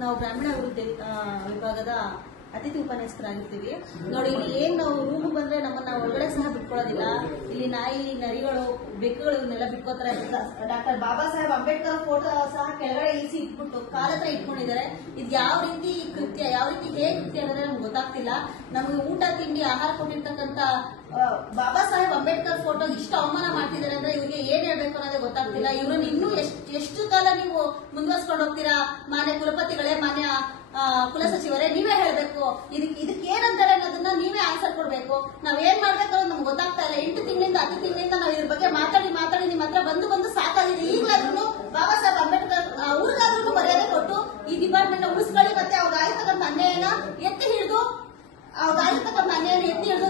ನಾವು ಗ್ರಾಮೀಣ ಅಭಿವೃದ್ಧಿ ವಿಭಾಗದ ಅತಿಥಿ ಉಪನ್ಯಾಸಕರಾಗಿರ್ತೀವಿ ನೋಡಿ. ಇಲ್ಲಿ ಏನ್ ನಾವು ರೂಮ್ ಬಂದ್ರೆ ನಮ್ಮನ್ನ ಒಳಗಡೆ ಸಹ ಬಿಟ್ಕೊಳ್ಳೋದಿಲ್ಲ. ಇಲ್ಲಿ ನಾಯಿ, ನರಿಗಳು, ಬೆಕ್ಕುಗಳು ಇವನ್ನೆಲ್ಲ ಬಿಟ್ಕೋತಾರೆ. ಡಾಕ್ಟರ್ ಬಾಬಾ ಸಾಹೇಬ್ ಅಂಬೇಡ್ಕರ್ ಫೋಟೋ ಸಹ ಕೆಳಗಡೆ ಇಳಿಸಿ ಇಟ್ಬಿಟ್ಟು ಕಾಲ ಹತ್ರ ಇಟ್ಕೊಂಡಿದ್ದಾರೆ. ಇದು ಯಾವ ರೀತಿ ಕೃತ್ಯ, ಯಾವ ರೀತಿ ಹೇಗೆ ಕೃತ್ಯ ಅನ್ನೋದ್ರೆ ನಮ್ಗೆ ಗೊತ್ತಾಗ್ತಿಲ್ಲ. ನಮ್ಗೆ ಊಟ ತಿಂಡಿ ಆಹಾರ ಕೊಟ್ಟಿರ್ತಕ್ಕಂಥ ಬಾಬಾ ಸಾಹೇಬ್ ಅಂಬೇಡ್ಕರ್ ಫೋಟೋ ಇಷ್ಟು ಅವಮಾನ ಮಾಡ್ತಿದ್ದಾರೆ ಅಂದ್ರೆ ಇವ್ರಿಗೆ ಏನ್ ಹೇಳ್ಬೇಕು ಅನ್ನೋದೇ ಗೊತ್ತಾಗ್ತಿಲ್ಲ. ಇವ್ರನ್ನ ಇನ್ನೂ ಎಷ್ಟು ಕಾಲ ನೀವು ಮುಂದುವರ್ಸ್ಕೊಂಡು ಹೋಗ್ತೀರಾ? ಮಾನ್ಯ ಕುಲಪತಿಗಳೇ, ಮಾನ್ಯ ಕುಲಸಚಿವರೇ, ನೀವೇ ಹೇಳ್ಬೇಕು ಇದಕ್ಕೆ ಏನಂತಾರೆ ಅನ್ನೋದನ್ನ ನೀವೇ ಆನ್ಸರ್ ಕೊಡ್ಬೇಕು. ನಾವ್ ಏನ್ ಮಾಡ್ಬೇಕು ಅನ್ನೋದು ನಮ್ಗೆ ಗೊತ್ತಾಗ್ತಾ ಇಲ್ಲ. 8 ತಿಂಗಳಿಂದ 10 ತಿಂಗಳಿಂದ ನಾವು ಇದ್ರ ಬಗ್ಗೆ ಮಾತಾಡಿ ನಿಮ್ಮ ಹತ್ರ ಬಂದು ಸಾಕಾಗಿದೆ. ಈಗಲಾದ್ರೂ ಬಾಬಾ ಸಾಹೇಬ್ ಅಂಬೇಡ್ಕರ್ ಅವ್ರಿಗಾದ್ರೂ ಮರ್ಯಾದೆ ಕೊಟ್ಟು ಈ ಡಿಪಾರ್ಟ್ಮೆಂಟ್ ಉಳಿಸ್ಕೊಳ್ಳಿ. ಮತ್ತೆ ಅವ್ರಿಗೆ ಆಗಿರ್ತಕ್ಕಂಥ ಅನ್ಯಾಯನ ಎತ್ತಿ ಹಿಡಿದು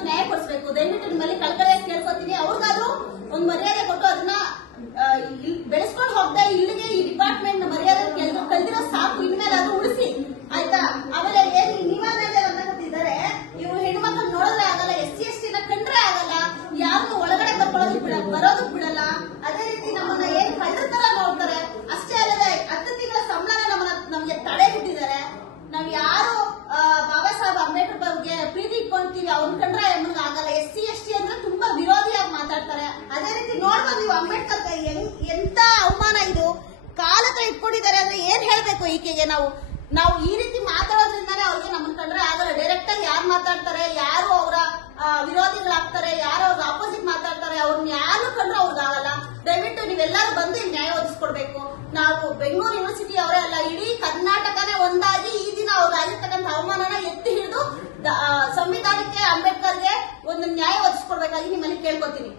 ನ್ಯಾಯ ಕೊಡಿಸ್ಬೇಕು. ದಯವಿಟ್ಟು ನಿಮ್ಮಲ್ಲಿ ಕಳ್ಕಳಿಯಾಗಿ ಕೇಳ್ಕೊತೀನಿ. ಅವ್ರಿಗಾದ್ರೂ ಒಂದು ಮರ್ಯಾದೆ ಕೊಟ್ಟು ಅದನ್ನ ಬೆಳೆಸ್ಕೊಂಡು ಹೋಗ್ತಾ ಇಲ್ಲಿಗೆ ಈ ಡಿಪಾರ್ಟ್ಮೆಂಟ್ ಮರ್ಯಾದೆ ಕಲ್ದಿರೋ ಸಾಕು. ಇನ್ಮೇಲೆ ಅದು ಉಳಿಸಿ, ಆಯ್ತಾ? ಆಮೇಲೆ ಏನ್ ನೀವಾಗಲೇ ಬಂದಿದ್ದಾರೆ, ಇವ್ರು ಹೆಣ್ಮಕ್ಳು ನೋಡಿದ್ರೆ ಆಗಲ್ಲ, SC ST ನ ಕಂಡ್ರೆ ಆಗಲ್ಲ, ಯಾರನ್ನು ಒಳಗಡೆ ಬರೋದಕ್ ಬಿಡಲ್ಲ. ಅದೇ ರೀತಿ ನಮ್ಮನ್ನ ಏನ್ ಕಳ್ಳರ ತರ ನೋಡ್ತಾರೆ. ಅಷ್ಟೇ ಅಲ್ಲದೆ 10 ತಿಂಗಳ ಸಂಬಳನ ನಮ್ಗೆ ತಡೆ ಬಿಟ್ಟಿದ್ದಾರೆ. ನಾವ್ ಯಾರು ಬಾಬಾ ಸಾಹೇಬ್ ಅಂಬೇಡ್ಕರ್ ಬಗ್ಗೆ ಪ್ರೀತಿ ಇಟ್ಕೊಂತೀವಿ ಅವ್ರನ್ನ ಕಂಡ್ರೆ ನಮ್ಗೆ ಆಗಲ್ಲ. SC ST ಅಂದ್ರೆ ತುಂಬಾ ವಿರೋಧಿಯಾಗಿ ಮಾತಾಡ್ತಾರೆ. ಅದೇ ರೀತಿ ನೋಡ್ಬೋದು ನೀವು ಅಂಬೇಡ್ಕರ್ ಎಂತ ಅವಮಾನ ಇದು. ಕಾಲ ಹತ್ರ ಇಟ್ಕೊಂಡಿದ್ದಾರೆ ಅಂದ್ರೆ ಏನ್ ಹೇಳ್ಬೇಕು ಈಕೆಗೆ? ನಾವು ಈ ರೀತಿ ಮಾತಾಡೋದ್ರಿಂದಾನೇ ಅವ್ರಿಗೆ ನಮ್ಮನ್ನ ಕಂಡ್ರೆ ಆಗಲ್ಲ. ಡೈರೆಕ್ಟ್ ಆಗಿ ಯಾರು ಮಾತಾಡ್ತಾರೆ, ಯಾರು ಅವರ ವಿರೋಧಿಗಳಾಗ್ತಾರೆ, ಯಾರು ಅವ್ರಿಗೆ ಆಪೋಸಿಟ್ ಮಾತಾಡ್ತಾರೆ, ಅವ್ರನ್ನ ಯಾರು ಕಂಡ್ರೆ ಅವ್ರಿಗಾಗಲ್ಲ. ದಯವಿಟ್ಟು ನೀವೆಲ್ಲರೂ ಬಂದು ಇಲ್ಲಿ ನ್ಯಾಯ ಒದಗಿಸ್ಕೊಡ್ಬೇಕು. ನಾವು ಬೆಂಗಳೂರು ಯೂನಿವರ್ಸಿಟಿ ಅವರೇ ಅಲ್ಲ, ಇಡೀ ಕರ್ನಾಟಕನೇ ಒಂದಾಗಿ ಈ ದಿನ ಅವ್ರಾಗಿರ್ತಕ್ಕಂಥ ಅವಮಾನನ ಎತ್ತಿ ಹಿಡಿದು ಸಂವಿಧಾನಕ್ಕೆ, ಅಂಬೇಡ್ಕರ್ಗೆ ಒಂದು ನ್ಯಾಯ ಒದಗಿಸ್ಕೊಡ್ಬೇಕಾಗಿ ನಿಮ್ಮಲ್ಲಿ ಕೇಳ್ಕೊತೀನಿ.